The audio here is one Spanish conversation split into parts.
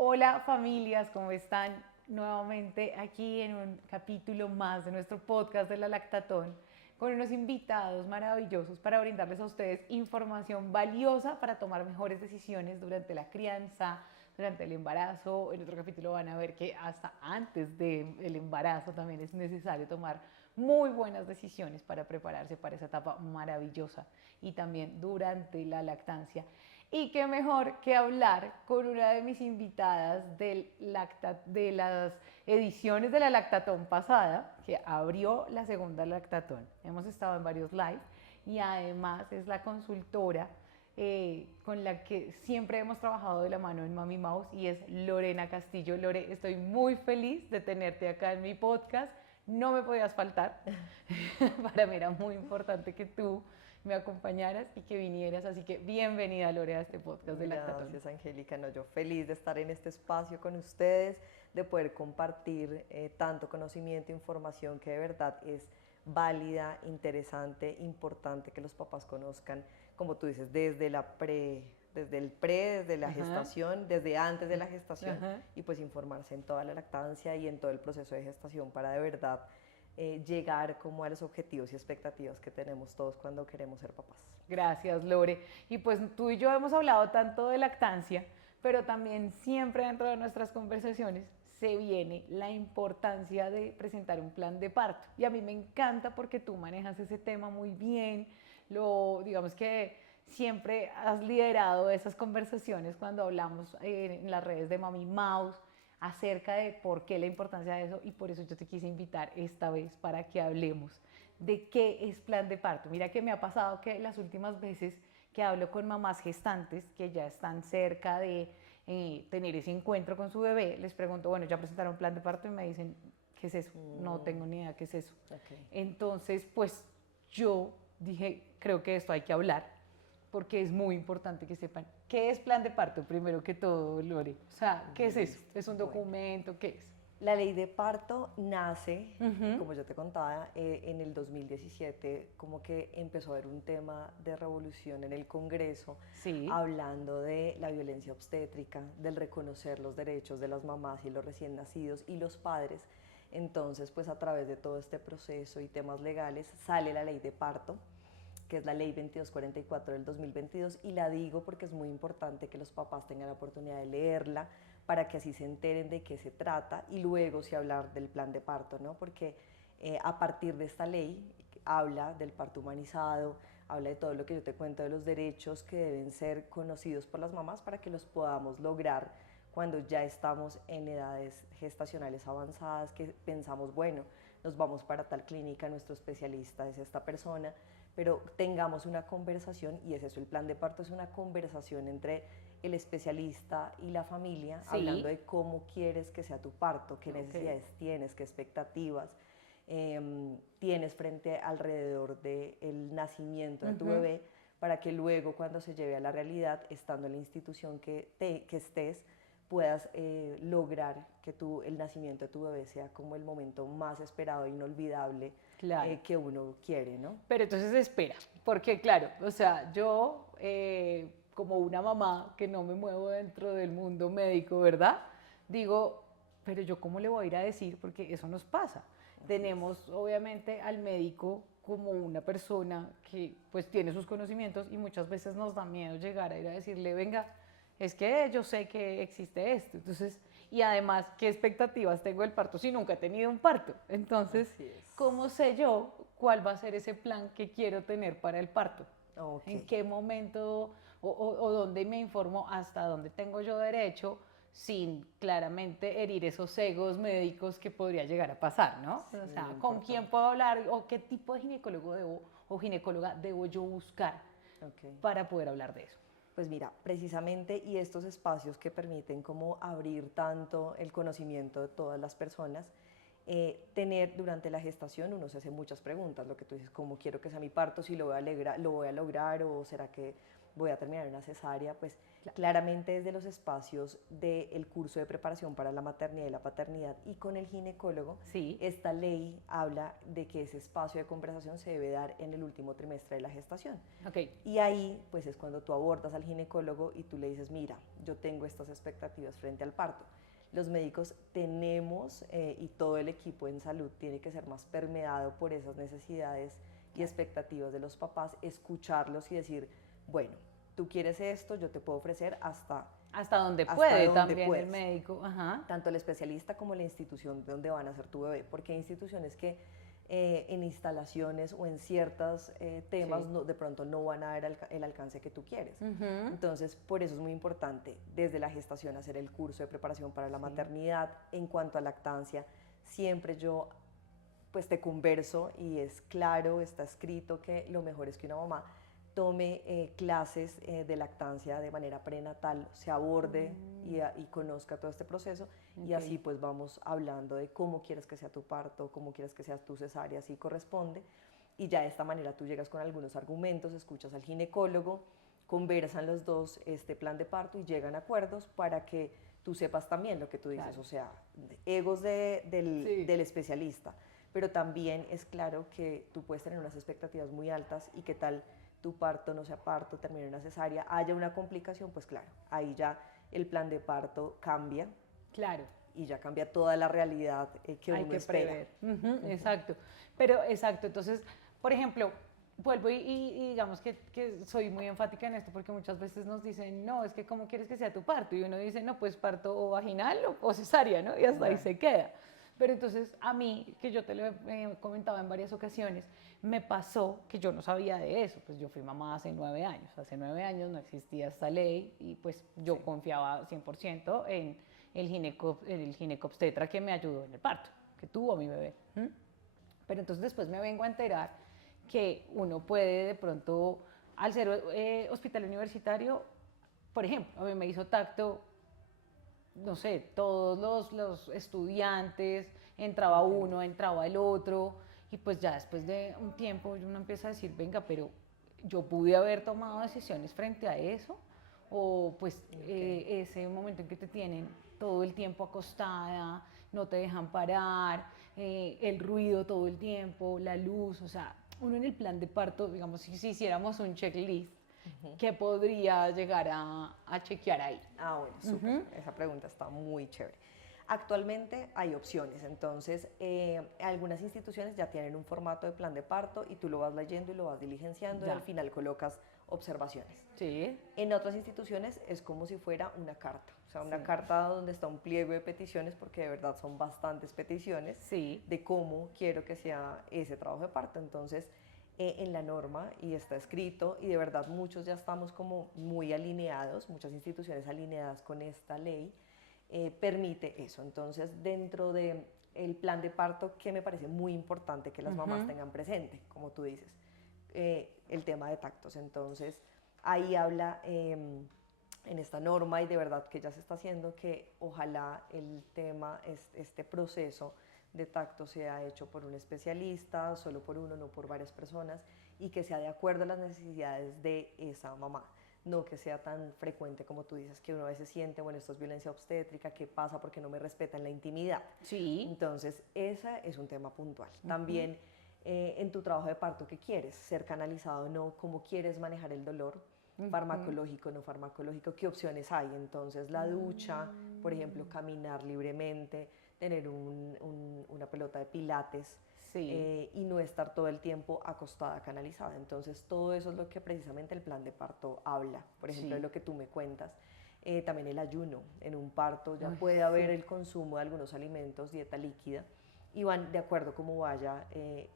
Hola familias, ¿cómo están? Nuevamente aquí en un capítulo más de nuestro podcast de la Lactatón con unos invitados maravillosos para brindarles a ustedes información valiosa para tomar mejores decisiones durante la crianza, durante el embarazo. En otro capítulo van a ver que hasta antes del embarazo también es necesario tomar muy buenas decisiones para prepararse para esa etapa maravillosa y también durante la lactancia. Y qué mejor que hablar con una de mis invitadas de las ediciones de la Lactatón pasada, que abrió la segunda Lactatón. Hemos estado en varios live y además es la consultora con la que siempre hemos trabajado de la mano en Mami Mouse y es Lorena Castillo. Lore, estoy muy feliz de tenerte acá en mi podcast. No me podías faltar. Para mí era muy importante que tú me acompañaras y que vinieras, así que bienvenida Lore a este podcast de Lactatón. Gracias, Angélica. No, yo feliz de estar en este espacio con ustedes, de poder compartir tanto conocimiento, información que de verdad es válida, interesante, importante que los papás conozcan, como tú dices, desde la Ajá, gestación, desde antes de la gestación, ajá. y pues informarse en toda la lactancia y en todo el proceso de gestación para de verdad llegar como a los objetivos y expectativas que tenemos todos cuando queremos ser papás. Gracias, Lore. Y pues tú y yo hemos hablado tanto de lactancia, pero también siempre dentro de nuestras conversaciones se viene la importancia de presentar un plan de parto. Y a mí me encanta porque tú manejas ese tema muy bien. Digamos que siempre has liderado esas conversaciones cuando hablamos en las redes de Mami Mouse acerca de por qué la importancia de eso y por eso yo te quise invitar esta vez para que hablemos de qué es plan de parto. Mira que me ha pasado que las últimas veces que hablo con mamás gestantes que ya están cerca de tener ese encuentro con su bebé, les pregunto, bueno, ya presentaron plan de parto y me dicen, ¿qué es eso? No tengo ni idea qué es eso. Okay. Entonces, pues yo dije, creo que esto hay que hablar porque es muy importante que sepan qué es plan de parto, primero que todo, Lore. O sea, ¿qué es eso? Listo. ¿Es un Bueno, documento? ¿Qué es? la ley de parto nace, Ujú. como yo te contaba, en el 2017, como que empezó a haber un tema de revolución en el Congreso, Sí. hablando de la violencia obstétrica, del reconocer los derechos de las mamás y los recién nacidos y los padres. Entonces, pues a través de todo este proceso y temas legales sale la ley de parto, que es la ley 2244 del 2022, y la digo porque es muy importante que los papás tengan la oportunidad de leerla para que así se enteren de qué se trata y luego sí hablar del plan de parto, ¿no? Porque a partir de esta ley habla del parto humanizado, habla de todo lo que yo te cuento de los derechos que deben ser conocidos por las mamás para que los podamos lograr cuando ya estamos en edades gestacionales avanzadas, que pensamos, bueno, nos vamos para tal clínica, nuestro especialista es esta persona, pero tengamos una conversación, y es eso, el plan de parto es una conversación entre el especialista y la familia, hablando Sí. de cómo quieres que sea tu parto, qué Ok. necesidades tienes, qué expectativas tienes frente alrededor del nacimiento de tu Ujú. bebé, para que luego cuando se lleve a la realidad, estando en la institución que estés, puedas lograr que el nacimiento de tu bebé sea como el momento más esperado e inolvidable Claro. que uno quiere, ¿no? Pero entonces espera, porque claro, o sea, yo como una mamá que no me muevo dentro del mundo médico, ¿verdad? Digo, pero yo cómo le voy a ir a decir, porque eso nos pasa. Así es. Tenemos obviamente al médico como una persona que pues tiene sus conocimientos y muchas veces nos da miedo llegar a ir a decirle, venga, es que yo sé que existe esto. Entonces, y además, ¿qué expectativas tengo del parto si nunca he tenido un parto? Entonces, Así es. ¿cómo sé yo cuál va a ser ese plan que quiero tener para el parto? Ok. ¿En qué momento o dónde me informo hasta dónde tengo yo derecho sin claramente herir esos egos médicos que podría llegar a pasar, ¿no? Sí, O sea, ¿con quién importante. puedo hablar o qué tipo de ginecólogo debo o ginecóloga debo yo buscar Ok. para poder hablar de eso? Pues mira, precisamente y estos espacios que permiten como abrir tanto el conocimiento de todas las personas, tener durante la gestación uno se hace muchas preguntas, lo que tú dices, ¿cómo quiero que sea mi parto? ¿Si lo voy a lograr o será que voy a terminar en una cesárea, pues Claro. claramente desde los espacios del curso de preparación para la maternidad y la paternidad y con el ginecólogo, Sí. esta ley habla de que ese espacio de conversación se debe dar en el último trimestre de la gestación. Ok. Y ahí pues es cuando tú abordas al ginecólogo y tú le dices, mira, yo tengo estas expectativas frente al parto. Los médicos tenemos y todo el equipo en salud tiene que ser más permeado por esas necesidades y expectativas de los papás, escucharlos y decir, bueno, tú quieres esto, yo te puedo ofrecer Hasta donde hasta puede donde también puedes. el médico. Ajá. Tanto el especialista como la institución donde van a hacer tu bebé, porque hay instituciones que en instalaciones o en ciertos temas Sí. de pronto no van a dar el alcance que tú quieres. Ujú. Entonces, por eso es muy importante desde la gestación hacer el curso de preparación para la Sí. maternidad. En cuanto a lactancia, siempre yo pues te converso y es claro, está escrito que lo mejor es que una mamá tome clases de lactancia de manera prenatal, se aborde y conozca todo este proceso y Ok. así pues vamos hablando de cómo quieres que sea tu parto, cómo quieres que sea tu cesárea, si corresponde. Y ya de esta manera tú llegas con algunos argumentos, escuchas al ginecólogo, conversan los dos este plan de parto y llegan a acuerdos para que tú sepas también lo que tú dices, Claro. o sea, egos Sí. del especialista, pero también es claro que tú puedes tener unas expectativas muy altas y qué tal tu parto no sea parto, termine en una cesárea, haya una complicación, pues claro, ahí ya el plan de parto cambia Claro. y ya cambia toda la realidad que Hay uno que espera. prever. Ujú, exacto. Pero, exacto, entonces, por ejemplo, vuelvo y digamos que soy muy enfática en esto porque muchas veces nos dicen, no, es que ¿cómo quieres que sea tu parto? Y uno dice, no, pues parto o vaginal o cesárea, ¿no? Y hasta ahí Bueno, se queda. Pero entonces a mí, que yo te lo he comentado en varias ocasiones, me pasó que yo no sabía de eso. Pues yo fui mamá hace 9 años. Hace 9 años no existía esta ley y pues yo sí. confiaba 100% en el ginecobstetra que me ayudó en el parto, que tuvo a mi bebé. ¿M? Pero entonces después me vengo a enterar que uno puede de pronto, al ser hospital universitario, por ejemplo, a mí me hizo tacto, no sé, todos los estudiantes, entraba Ok. uno, entraba el otro, y pues ya después de un tiempo uno empieza a decir, venga, pero yo pude haber tomado decisiones frente a eso, o pues Okay. ese momento en que te tienen todo el tiempo acostada, no te dejan parar, el ruido todo el tiempo, la luz, o sea, uno en el plan de parto, digamos, si hiciéramos un checklist, ¿qué podría llegar a chequear ahí? Ah, bueno, súper. Esa pregunta está muy chévere. Actualmente hay opciones, entonces algunas instituciones ya tienen un formato de plan de parto y tú lo vas leyendo y lo vas diligenciando y al Ya. final colocas observaciones. Sí. En otras instituciones es como si fuera una carta, o sea, una Sí. carta donde está un pliego de peticiones, porque de verdad son bastantes peticiones Sí. de cómo quiero que sea ese trabajo de parto. Entonces, en la norma y está escrito y de verdad muchos ya estamos como muy alineados, muchas instituciones alineadas con esta ley, permite eso. Entonces, dentro de el plan de parto, que me parece muy importante que las mamás tengan presente, como tú dices, el tema de tactos. Entonces, ahí habla en esta norma y de verdad que ya se está haciendo que ojalá el tema, este proceso de tacto sea hecho por un especialista, solo por uno, no por varias personas, y que sea de acuerdo a las necesidades de esa mamá. No que sea tan frecuente como tú dices, que uno a veces siente, bueno, esto es violencia obstétrica, ¿qué pasa porque no me respetan la intimidad? Sí. Entonces, ese es un tema puntual. También en tu trabajo de parto, ¿qué quieres? ¿Ser canalizado o no? ¿Cómo quieres manejar el dolor? Farmacológico, no farmacológico, ¿qué opciones hay? Entonces, la ducha, por ejemplo, caminar libremente, tener una pelota de pilates Sí. y no estar todo el tiempo acostada, canalizada. Entonces, todo eso es lo que precisamente el plan de parto habla, por ejemplo, de Sí. lo que tú me cuentas. También el ayuno, en un parto ya Ay, puede haber sí. el consumo de algunos alimentos, dieta líquida, y van de acuerdo cómo vaya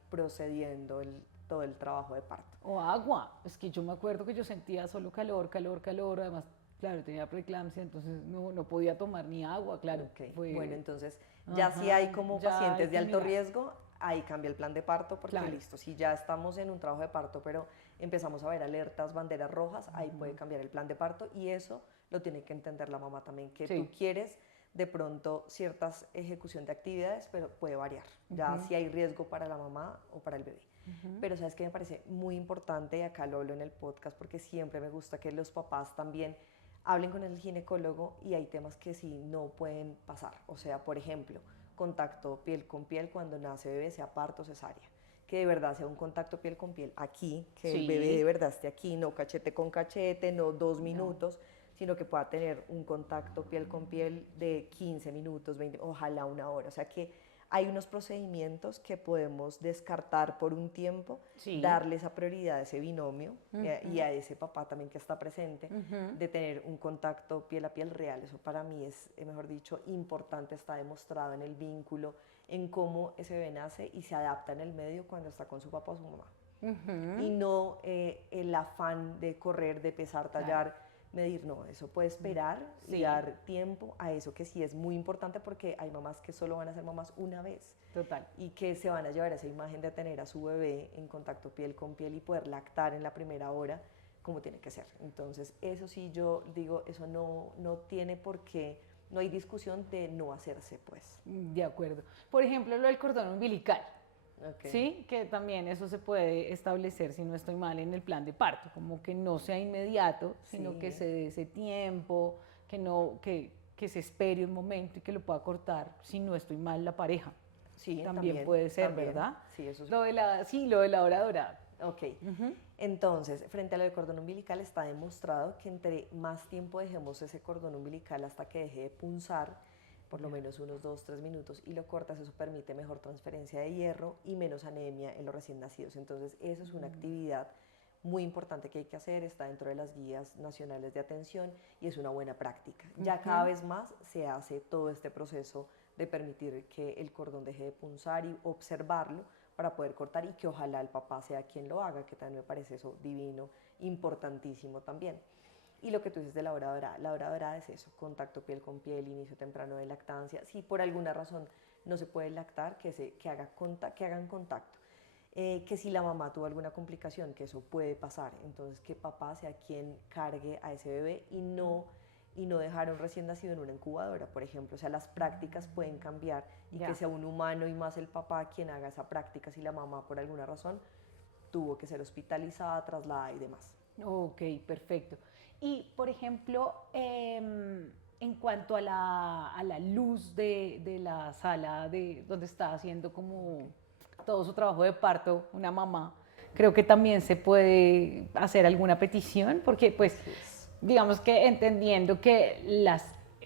procediendo todo el trabajo de parto. O agua. Es que yo me acuerdo que yo sentía solo calor, calor, calor. Además, claro, tenía preeclampsia, entonces no podía tomar ni agua, claro. Okay. Fue, Bueno, entonces ya si hay como ya hay pacientes de que alto mirar. riesgo, ahí cambia el plan de parto porque Claro. listo, si ya estamos en un trabajo de parto, pero empezamos a ver alertas, banderas rojas, ahí puede cambiar el plan de parto y eso lo tiene que entender la mamá también, que Sí. tú quieres de pronto ciertas ejecución de actividades, pero puede variar, ya si hay riesgo para la mamá o para el bebé. Pero sabes que me parece muy importante, y acá lo hablo en el podcast porque siempre me gusta que los papás también hablen con el ginecólogo, y hay temas que sí no pueden pasar. O sea, por ejemplo, contacto piel con piel cuando nace bebé, sea parto o cesárea. Que de verdad sea un contacto piel con piel aquí, que el bebé de verdad esté aquí, no cachete con cachete, no 2 minutos, sino que pueda tener un contacto piel con piel de 15 minutos, 20, ojalá 1 hora. O sea que hay unos procedimientos que podemos descartar por un tiempo, darle esa prioridad a ese binomio y a ese papá también que está presente, de tener un contacto piel a piel real. Eso para mí es, mejor dicho, importante, está demostrado en el vínculo, en cómo ese bebé nace y se adapta en el medio cuando está con su papá o su mamá. Y no el afán de correr, de pesar, tallar, medir, no, eso puede esperar y dar tiempo a eso, que sí es muy importante, porque hay mamás que solo van a ser mamás una vez. Total. Y que se van a llevar esa imagen de tener a su bebé en contacto piel con piel y poder lactar en la primera hora como tiene que ser. Entonces, eso sí, yo digo, eso no tiene por qué, no hay discusión de no hacerse, pues. De acuerdo. Por ejemplo, lo del cordón umbilical. Sí, que también eso se puede establecer, si no estoy mal, en el plan de parto, como que no sea inmediato, sino que se dé ese tiempo, que se espere un momento y que lo pueda cortar, si no estoy mal, la pareja. Sí, también puede ser, ¿verdad? Sí, eso sí. Lo de la hora dorada. Ok, entonces, frente a lo del cordón umbilical, está demostrado que entre más tiempo dejemos ese cordón umbilical hasta que deje de punzar, por lo menos unos 2-3 minutos, y lo cortas, eso permite mejor transferencia de hierro y menos anemia en los recién nacidos. Entonces, eso es una actividad muy importante que hay que hacer, está dentro de las guías nacionales de atención y es una buena práctica. Ya cada vez más se hace todo este proceso de permitir que el cordón deje de punzar y observarlo para poder cortar, y que ojalá el papá sea quien lo haga, que también me parece eso divino, importantísimo también. Y lo que tú dices de la hora dorada es eso, contacto piel con piel, inicio temprano de lactancia. Si por alguna razón no se puede lactar, que hagan contacto. Que si la mamá tuvo alguna complicación, que eso puede pasar, entonces que papá sea quien cargue a ese bebé y no dejar a un recién nacido en una incubadora, por ejemplo. O sea, las prácticas pueden cambiar y que sea un humano y más el papá quien haga esa práctica si la mamá por alguna razón tuvo que ser hospitalizada, trasladada y demás. Ok, perfecto. Y, por ejemplo, en cuanto a la luz de la sala donde está haciendo como todo su trabajo de parto una mamá, creo que también se puede hacer alguna petición, porque pues digamos que entendiendo que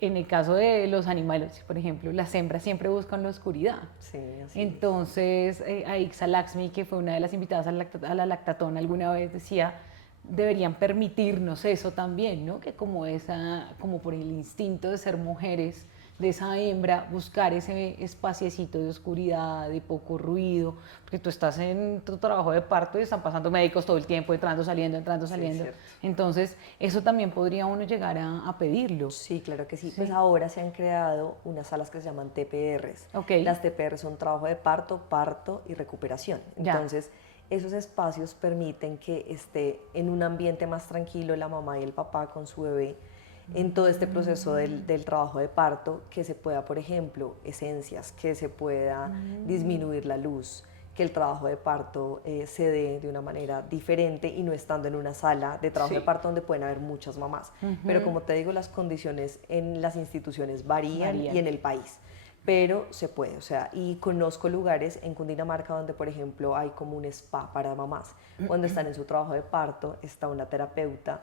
en el caso de los animales, por ejemplo, las hembras siempre buscan la oscuridad. Sí, así Entonces, Aixa Laxmi, que fue una de las invitadas a la lactatón, alguna vez decía, deberían permitirnos eso también, ¿no? Que como por el instinto de ser mujeres, de esa hembra, buscar ese espaciecito de oscuridad, de poco ruido, porque tú estás en tu trabajo de parto y están pasando médicos todo el tiempo, entrando, saliendo. Sí, entonces, eso también podría uno llegar a pedirlo. Sí, claro que sí. Pues ahora se han creado unas salas que se llaman TPRs. Las TPRs son trabajo de parto, parto y recuperación. Entonces, esos espacios permiten que esté en un ambiente más tranquilo la mamá y el papá con su bebé en todo este proceso del trabajo de parto, que se pueda, por ejemplo, esencias, que se pueda disminuir la luz, que el trabajo de parto se dé de una manera diferente y no estando en una sala de trabajo de parto donde pueden haber muchas mamás. Pero como te digo, las condiciones en las instituciones varían y en el país. Pero se puede, o sea, y conozco lugares en Cundinamarca donde, por ejemplo, hay como un spa para mamás. Cuando están en su trabajo de parto, está una terapeuta,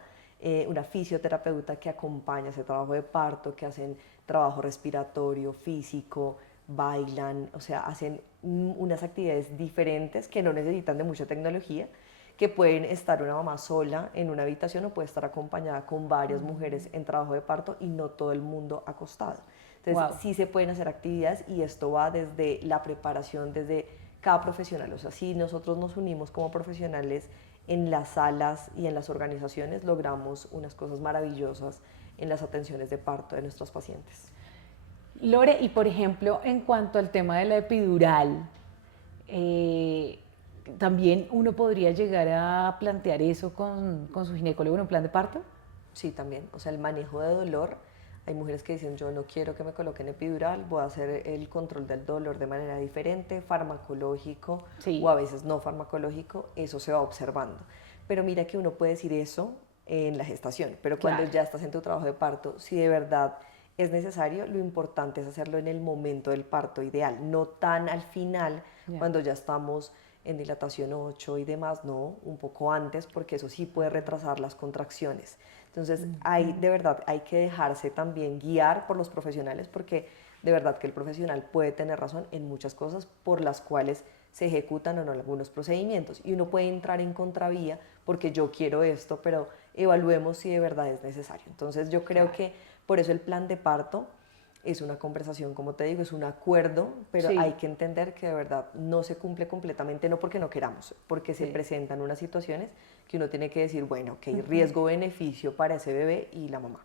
una fisioterapeuta que acompaña ese trabajo de parto, que hacen trabajo respiratorio, físico, bailan, o sea, hacen unas actividades diferentes que no necesitan de mucha tecnología, que pueden estar una mamá sola en una habitación o puede estar acompañada con varias mujeres en trabajo de parto y no todo el mundo acostado. Entonces, sí se pueden hacer actividades, y esto va desde la preparación, desde cada profesional. O sea, si nosotros nos unimos como profesionales en las salas y en las organizaciones, logramos unas cosas maravillosas en las atenciones de parto de nuestros pacientes. Lore, y por ejemplo, en cuanto al tema de la epidural, ¿también uno podría llegar a plantear eso con su ginecólogo en un plan de parto? Sí, también. O sea, el manejo de dolor Hay mujeres que dicen, yo no quiero que me coloquen epidural, voy a hacer el control del dolor de manera diferente, farmacológico Sí, o a veces no farmacológico, eso se va observando. Pero mira que uno puede decir eso en la gestación, pero cuando claro. ya estás en tu trabajo de parto, si de verdad es necesario, lo importante es hacerlo en el momento del parto ideal, no tan al final, Ya. cuando ya estamos en dilatación 8 y demás, no, un poco antes, porque eso sí puede retrasar las contracciones. Entonces, de verdad, hay que dejarse también guiar por los profesionales, porque de verdad que el profesional puede tener razón en muchas cosas por las cuales se ejecutan o no algunos procedimientos. Y uno puede entrar en contravía porque yo quiero esto, pero evaluemos si de verdad es necesario. Entonces, yo creo Claro. que por eso el plan de parto es una conversación, como te digo, es un acuerdo, pero hay Sí, que entender que de verdad no se cumple completamente, no porque no queramos, porque se sí. presentan unas situaciones que uno tiene que decir, bueno, ok, Ujú. riesgo-beneficio para ese bebé y la mamá.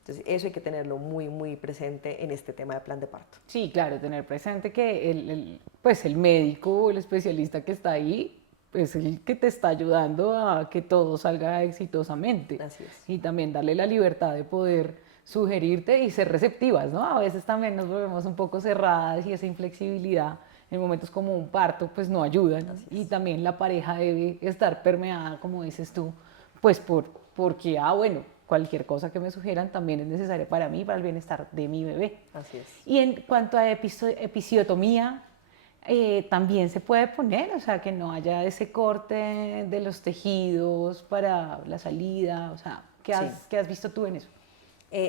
Entonces, eso hay que tenerlo muy, muy presente en este tema de plan de parto. Sí, claro, tener presente que pues el médico o el especialista que está ahí es el que te está ayudando a que todo salga exitosamente Así es. y también darle la libertad de poder sugerirte y ser receptivas, ¿no? A veces también nos volvemos un poco cerradas y esa inflexibilidad en momentos como un parto pues no ayudan Así y es. también la pareja debe estar permeada, como dices tú, pues porque, bueno, cualquier cosa que me sugieran también es necesaria para mí, para el bienestar de mi bebé. Así es. Y en cuanto a episiotomía, también se puede poner, o sea, que no haya ese corte de los tejidos para la salida, o sea, Sí. qué has visto tú en eso?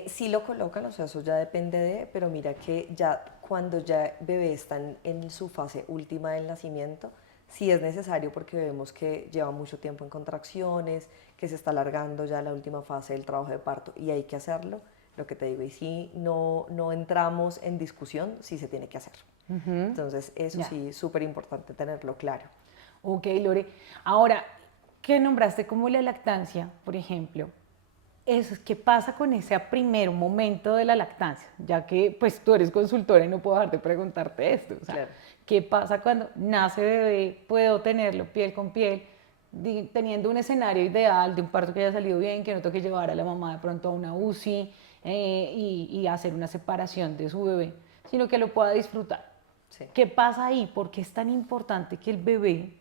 Sí lo colocan, o sea, eso ya depende de, pero mira que ya cuando ya bebé está en su fase última del nacimiento, sí es necesario porque vemos que lleva mucho tiempo en contracciones, que se está alargando ya la última fase del trabajo de parto y hay que hacerlo, lo que te digo, y si no entramos en discusión, sí se tiene que hacer. Ujú. Entonces, eso Ya. sí, súper importante tenerlo claro. Ok, Lore. Ahora, ¿qué nombraste como la lactancia, por ejemplo? ¿Qué pasa con ese primer momento de la lactancia? Ya que pues tú eres consultora y no puedo dejar de preguntarte esto. O sea, Claro. ¿qué pasa cuando nace bebé? Puedo tenerlo piel con piel, teniendo un escenario ideal de un parto que haya salido bien, que no tengo que llevar a la mamá de pronto a una UCI y hacer una separación de su bebé, sino que lo pueda disfrutar. Sí. ¿Qué pasa ahí? ¿Por qué es tan importante que el bebé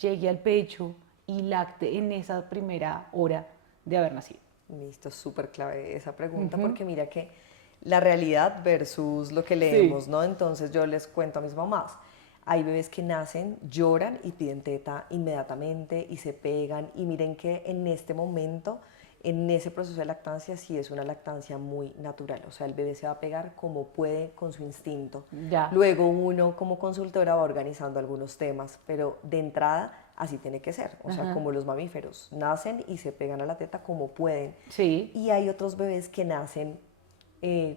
llegue al pecho y lacte en esa primera hora de haber nacido? Listo, súper clave esa pregunta Ujú. porque mira que la realidad versus lo que leemos, Sí. ¿no? Entonces yo les cuento a mis mamás, hay bebés que nacen, lloran y piden teta inmediatamente y se pegan y miren que en este momento, en ese proceso de lactancia, sí es una lactancia muy natural, o sea, el bebé se va a pegar como puede con su instinto. Ya. Luego uno como consultora va organizando algunos temas, pero de entrada así tiene que ser, o sea, Ajá. como los mamíferos, nacen y se pegan a la teta como pueden. Sí. Y hay otros bebés que nacen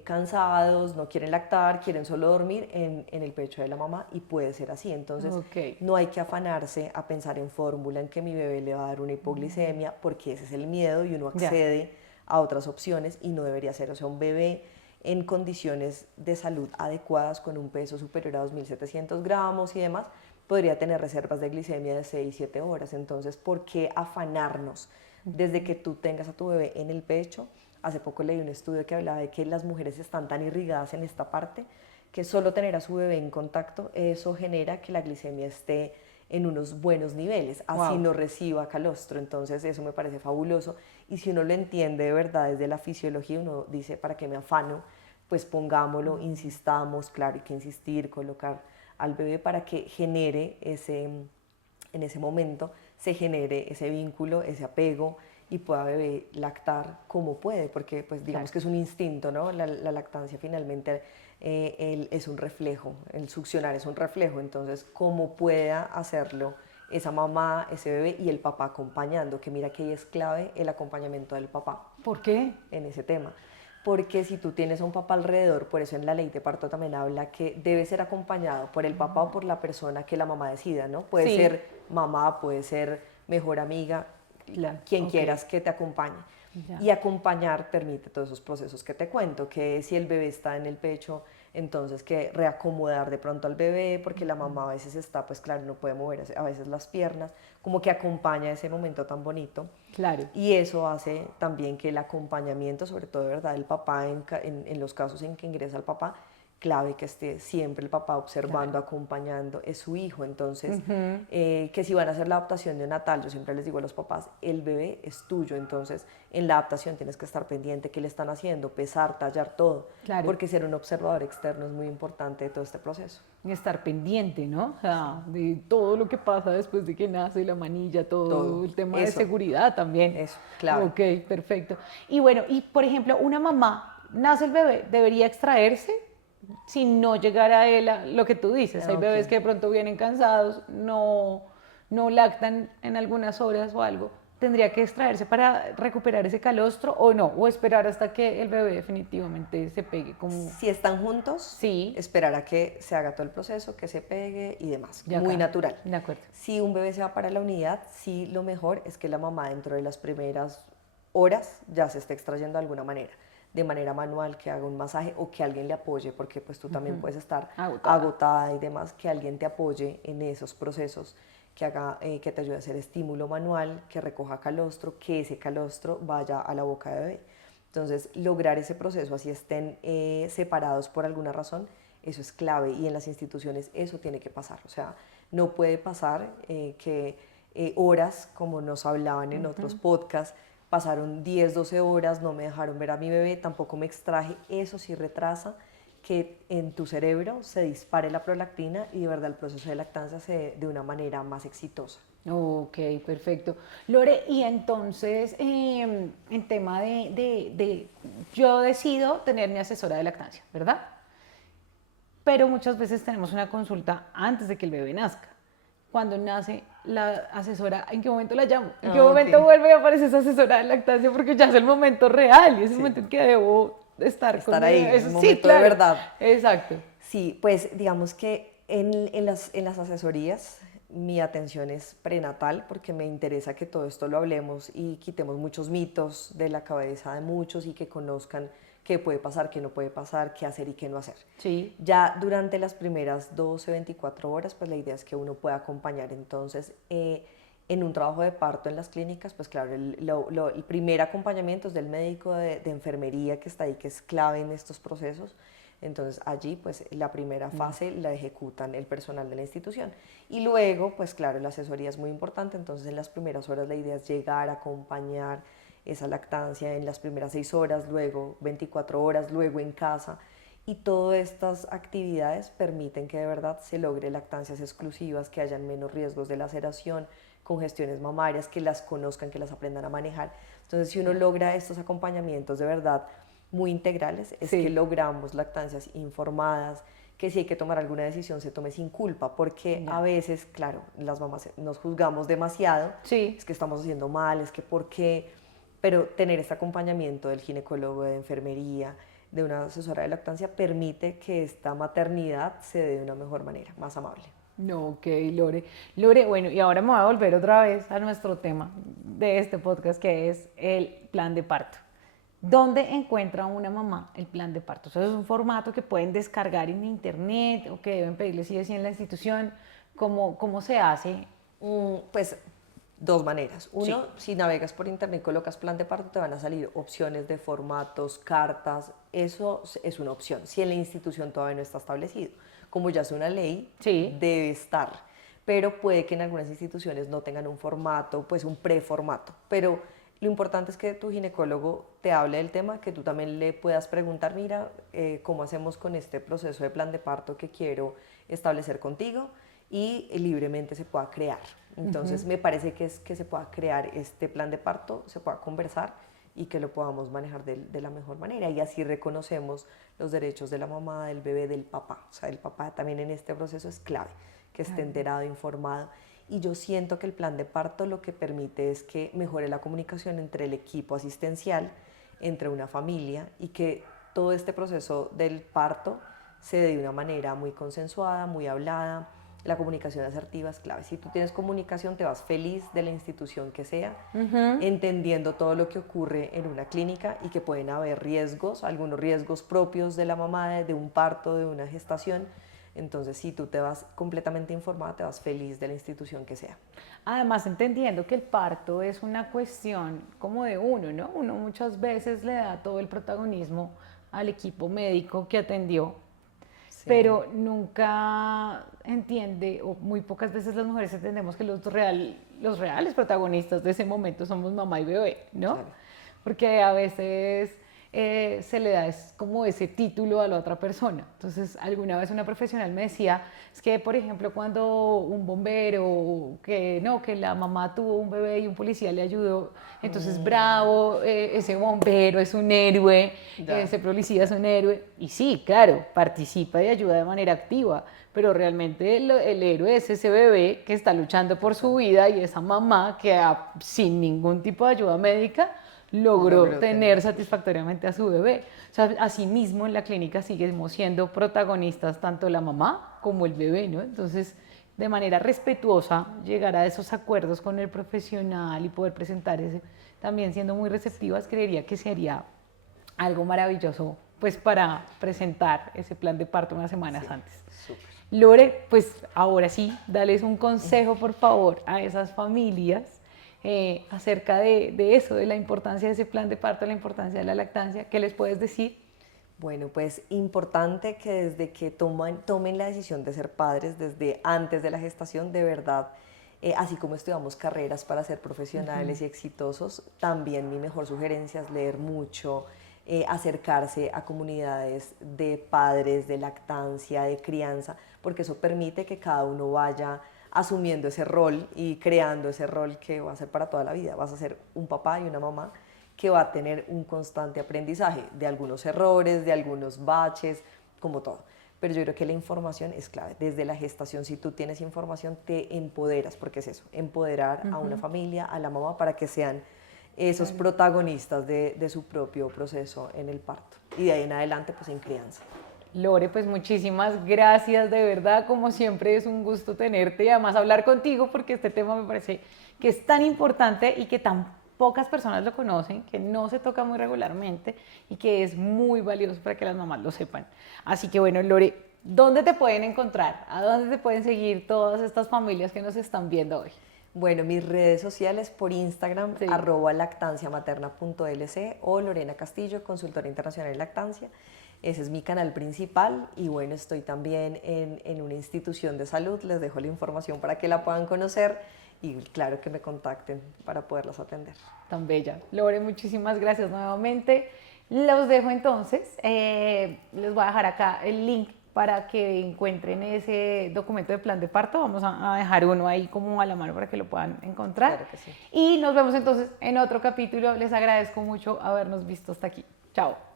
cansados, no quieren lactar, quieren solo dormir en el pecho de la mamá y puede ser así. Entonces, Ok. no hay que afanarse a pensar en fórmula, en que mi bebé le va a dar una hipoglicemia, porque ese es el miedo y uno Ya. accede a otras opciones y no debería ser. O sea, un bebé en condiciones de salud adecuadas, con un peso superior a 2.700 gramos y demás, podría tener reservas de glicemia de 6-7 horas. Entonces, ¿por qué afanarnos desde que tú tengas a tu bebé en el pecho? Hace poco leí un estudio que hablaba de que las mujeres están tan irrigadas en esta parte que solo tener a su bebé en contacto, eso genera que la glicemia esté en unos buenos niveles, así Wow. no reciba calostro. Entonces eso me parece fabuloso y si uno lo entiende de verdad desde la fisiología, uno dice, ¿para qué me afano? Pues pongámoslo, insistamos, claro, hay que insistir, colocar al bebé para que genere en ese momento, se genere ese vínculo, ese apego y pueda bebé lactar como puede, porque pues digamos Claro. que es un instinto, ¿no? La lactancia finalmente es un reflejo, el succionar es un reflejo, entonces cómo pueda hacerlo esa mamá, ese bebé y el papá acompañando, que mira que ahí es clave el acompañamiento del papá ¿Por qué? en ese tema. Porque si tú tienes a un papá alrededor, por eso en la ley de parto también habla que debe ser acompañado por el papá o por la persona que la mamá decida, ¿no? Puede Sí. ser mamá, puede ser mejor amiga, Claro. quien Ok. quieras que te acompañe. Ya. Y acompañar permite todos esos procesos que te cuento, que si el bebé está en el pecho, entonces que reacomodar de pronto al bebé, porque la mamá a veces está, pues claro, no puede mover a veces las piernas, como que acompaña ese momento tan bonito. Claro. Y eso hace también que el acompañamiento, sobre todo de verdad el papá, en los casos en que ingresa el papá, clave que esté siempre el papá observando, claro, acompañando, es su hijo. Entonces, que si van a hacer la adaptación neonatal, yo siempre les digo a los papás, el bebé es tuyo, entonces en la adaptación tienes que estar pendiente qué le están haciendo, pesar, tallar, todo, claro, porque ser un observador externo es muy importante de todo este proceso. Y estar pendiente, ¿no? O sea, de todo lo que pasa después de que nace, la manilla, todo el tema de seguridad también. Eso, claro. Ok, perfecto. Y bueno, y por ejemplo, una mamá, nace el bebé, ¿debería extraerse? Si no llegara a él a lo que tú dices, hay bebés que de pronto vienen cansados, no lactan en algunas horas o algo, ¿tendría que extraerse para recuperar ese calostro o no? ¿O esperar hasta que el bebé definitivamente se pegue? Como... Si están juntos, sí, esperar a que se haga todo el proceso, que se pegue y demás, muy natural. De acuerdo. Si un bebé se va para la unidad, sí, lo mejor es que la mamá dentro de las primeras horas ya se esté extrayendo de alguna manera, de manera manual, que haga un masaje o que alguien le apoye, porque pues tú también puedes estar agotada y demás, que alguien te apoye en esos procesos, que haga, que te ayude a hacer estímulo manual, que recoja calostro, que ese calostro vaya a la boca de bebé. Entonces, lograr ese proceso, así estén separados por alguna razón, eso es clave, y en las instituciones eso tiene que pasar. O sea, no puede pasar que horas, como nos hablaban en otros podcasts, pasaron 10, 12 horas, no me dejaron ver a mi bebé, tampoco me extraje, eso sí retrasa que en tu cerebro se dispare la prolactina y de verdad el proceso de lactancia se dé de una manera más exitosa. Ok, perfecto. Lore, y entonces, en tema yo decido tener mi asesora de lactancia, ¿verdad? Pero muchas veces tenemos una consulta antes de que el bebé nazca. Cuando nace la asesora, ¿en qué momento la llamo? ¿En qué momento vuelve y aparece esa asesora de lactancia? Porque ya es el momento real y es el momento en que debo estar con ahí, eso. El momento de verdad. Exacto. Sí, pues digamos que en las asesorías mi atención es prenatal porque me interesa que todo esto lo hablemos y quitemos muchos mitos de la cabeza de muchos y que conozcan qué puede pasar, qué no puede pasar, qué hacer y qué no hacer. Sí. Ya durante las primeras 12, 24 horas, pues la idea es que uno pueda acompañar. Entonces, en un trabajo de parto en las clínicas, pues claro, el primer acompañamiento es del médico de enfermería que está ahí, que es clave en estos procesos. Entonces allí pues la primera fase la ejecutan el personal de la institución y luego pues claro la asesoría es muy importante, entonces en las primeras horas la idea es llegar a acompañar esa lactancia en las primeras 6 horas, luego 24 horas, luego en casa, y todas estas actividades permiten que de verdad se logre lactancias exclusivas, que hayan menos riesgos de laceración, congestiones mamarias, que las conozcan, que las aprendan a manejar. Entonces si uno logra estos acompañamientos de verdad muy integrales, es que logramos lactancias informadas, que si hay que tomar alguna decisión se tome sin culpa, porque a veces, claro, las mamás nos juzgamos demasiado, es que estamos haciendo mal, es que por qué, pero tener este acompañamiento del ginecólogo, de enfermería, de una asesora de lactancia, permite que esta maternidad se dé de una mejor manera, más amable. No, ok, Lore. Lore, bueno, y ahora me voy a volver otra vez a nuestro tema de este podcast, que es el plan de parto. ¿Dónde encuentra una mamá el plan de parto? O sea, ¿es un formato que pueden descargar en internet o que deben pedirle sí o sí en la institución? ¿Cómo se hace? Pues dos maneras. Uno, si navegas por internet y colocas plan de parto, te van a salir opciones de formatos, cartas. Eso es una opción. Si en la institución todavía no está establecido, como ya es una ley, debe estar. Pero puede que en algunas instituciones no tengan un formato, pues un preformato. Pero lo importante es que tu ginecólogo te hable del tema, que tú también le puedas preguntar, mira, ¿cómo hacemos con este proceso de plan de parto que quiero establecer contigo? Y libremente se pueda crear. Entonces me parece que es que se pueda crear este plan de parto, se pueda conversar y que lo podamos manejar de la mejor manera. Y así reconocemos los derechos de la mamá, del bebé, del papá. O sea, el papá también en este proceso es clave, que esté enterado, informado. Y yo siento que el plan de parto lo que permite es que mejore la comunicación entre el equipo asistencial, entre una familia, y que todo este proceso del parto se dé de una manera muy consensuada, muy hablada, La comunicación asertiva es clave. Si tú tienes comunicación, te vas feliz de la institución que sea, entendiendo todo lo que ocurre en una clínica y que pueden haber riesgos, algunos riesgos propios de la mamá, de un parto, de una gestación. Entonces, si tú te vas completamente informada, te vas feliz de la institución que sea. Además, entendiendo que el parto es una cuestión como de uno, ¿no? Uno muchas veces le da todo el protagonismo al equipo médico que atendió, sí, pero nunca entiende, o muy pocas veces las mujeres entendemos que los reales protagonistas de ese momento somos mamá y bebé, ¿no? Claro. Porque a veces se le da como ese título a la otra persona. Entonces, alguna vez una profesional me decía, es que, por ejemplo, cuando un bombero, que la mamá tuvo un bebé y un policía le ayudó, entonces, bravo, ese bombero es un héroe, ese policía es un héroe. Y sí, claro, participa y ayuda de manera activa, pero realmente el héroe es ese bebé que está luchando por su vida y esa mamá que sin ningún tipo de ayuda médica logró tener satisfactoriamente a su bebé. O sea, asimismo en la clínica seguimos siendo protagonistas tanto la mamá como el bebé, ¿no? Entonces, de manera respetuosa, llegar a esos acuerdos con el profesional y poder presentar ese, también siendo muy receptivas, creería que sería algo maravilloso, pues, para presentar ese plan de parto unas semanas antes. Súper. Lore, pues, ahora sí, dales un consejo, por favor, a esas familias acerca de eso, de la importancia de ese plan de parto, la importancia de la lactancia. ¿Qué les puedes decir? Bueno, pues importante que desde que tomen la decisión de ser padres, desde antes de la gestación, de verdad, así como estudiamos carreras para ser profesionales y exitosos, también mi mejor sugerencia es leer mucho, acercarse a comunidades de padres, de lactancia, de crianza, porque eso permite que cada uno vaya asumiendo ese rol y creando ese rol que va a ser para toda la vida. Vas a ser un papá y una mamá que va a tener un constante aprendizaje de algunos errores, de algunos baches, como todo. Pero yo creo que la información es clave. Desde la gestación, si tú tienes información, te empoderas, porque es eso, empoderar a una familia, a la mamá, para que sean esos protagonistas de su propio proceso en el parto. Y de ahí en adelante, pues en crianza. Lore, pues muchísimas gracias, de verdad, como siempre es un gusto tenerte y además hablar contigo porque este tema me parece que es tan importante y que tan pocas personas lo conocen, que no se toca muy regularmente y que es muy valioso para que las mamás lo sepan. Así que bueno, Lore, ¿dónde te pueden encontrar? ¿A dónde te pueden seguir todas estas familias que nos están viendo hoy? Bueno, mis redes sociales por Instagram, sí, @lactanciamaterna.lc o Lorena Castillo, consultora internacional en lactancia. Ese es mi canal principal y bueno, estoy también en una institución de salud, les dejo la información para que la puedan conocer y claro que me contacten para poderlas atender. Tan bella. Lore, muchísimas gracias nuevamente. Los dejo entonces, les voy a dejar acá el link para que encuentren ese documento de plan de parto. Vamos a dejar uno ahí como a la mano para que lo puedan encontrar. Claro que sí. Y nos vemos entonces en otro capítulo. Les agradezco mucho habernos visto hasta aquí. Chao.